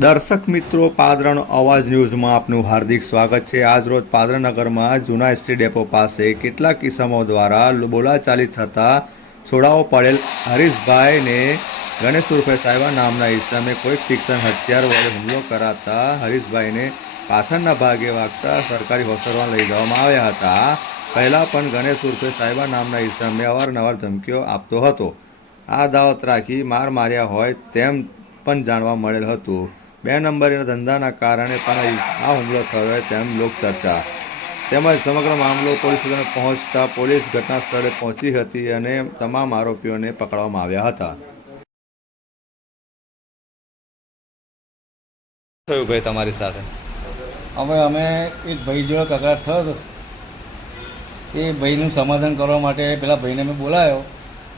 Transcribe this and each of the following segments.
દર્શક મિત્રો, પાદરાનો અવાજ ન્યૂઝમાં આપનું હાર્દિક સ્વાગત છે। આજરોજ પાદરાનગરમાં જૂના એસટી ડેપો પાસે કેટલાક કિસ્સાઓ દ્વારા બોલાચાલી થતાં છોડાવો પડેલ હરીશભાઈને ગણેશ ઉર્ફે સાહેબા નામના ઈસમે કોઈક તીક્ષ્ણ હથિયાર વડે હુમલો કરાતા હરીશભાઈને પાછળના ભાગે વાગતા સરકારી હોસ્પિટલમાં લઈ જવામાં આવ્યા હતા। પહેલાં પણ ગણેશ ઉર્ફે સાહેબા નામના ઈસમે અવારનવાર ધમકીઓ આપતો હતો। આ દાવત રાખી માર માર્યા હોય તેમ પણ જાણવા મળેલ હતું। 2 નંબરના ધંધાના કારણે પણ આ હુમલો થયો હોય તેમ લોકચર્ચા તેમજ સમગ્ર મામલો પોલીસ સ્ટેશને પહોંચતા પોલીસ ઘટના સ્થળે પહોંચી હતી અને તમામ આરોપીઓને પકડવામાં આવ્યા હતા। થયું ભાઈ તમારી સાથે? હવે અમે એક ભાઈ જોડે કકડાટ થયો હતો। એ ભાઈનું સમાધાન કરવા માટે પેલા ભાઈને મેં બોલાવ્યો।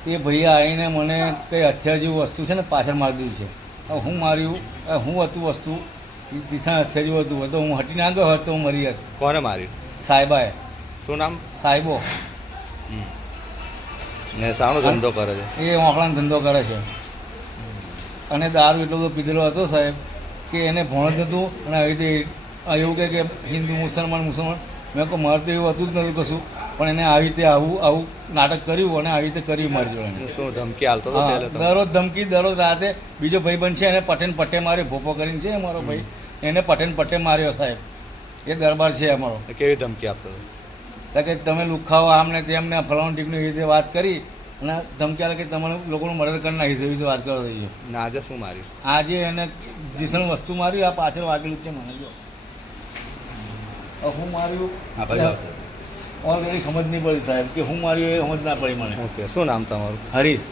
એ ભાઈએ આવીને મને કંઈ હથિયાર જેવું વસ્તુ છે ને પાછળ મારી દીધું છે। હવે હું માર્યું, હું હતું વસ્તુ દિશા હથિયાર જેવું હતું, તો હું હટીને આગળ હોત તો હું મરી હતી। કોને માર્યું? સાહેબાએ। શું નામ? સાહેબો। ને શાનો ધંધો કરે છે? એ વાંકડાનો ધંધો કરે છે અને દારૂ એટલો બધો પીધેલો હતો સાહેબ કે એને ભણ જ નહોતું। અને આવી રીતે એવું કહે કે હિન્દુ મુસલમાન મેં કહું મારે તો એવું હતું જ નથી કશું, પણ એને આવી રીતે આવું નાટક કર્યું અને આવી રીતે કર્યું મારી જોડે। શું ધમકી હાલતો હતો? દરરોજ ધમકી, દરરોજ રાતે બીજો ભાઈબંધ છે એને પટેન પટ્ટે માર્યો, ભોપો કરીને છે અમારો ભાઈ, એને પટેન પટ્ટે માર્યો સાહેબ। એ દરબાર છે અમારો। કેવી ધમકી આપતો હતો? કે તમે લુખાવો આમને તેમને ફલાણું ટીકનું એ રીતે વાત કરી અને ધમકી આલે કે તમારે લોકોનું મર્ડર કરી નાખીશ એવી રીતે વાત કરો થઈ ગયો। ને આજે શું માર્યું? આજે એને જીસણ વસ્તુ માર્યું, આ પાછળ વાગેલું જ છે મને જો હું માર્યું ઓલરેડી સમજ નહીં પડી સાહેબ કે હું માર્યું એ સમજ ના પડી મને। ઓકે, શું નામ તમારું? હરીશ।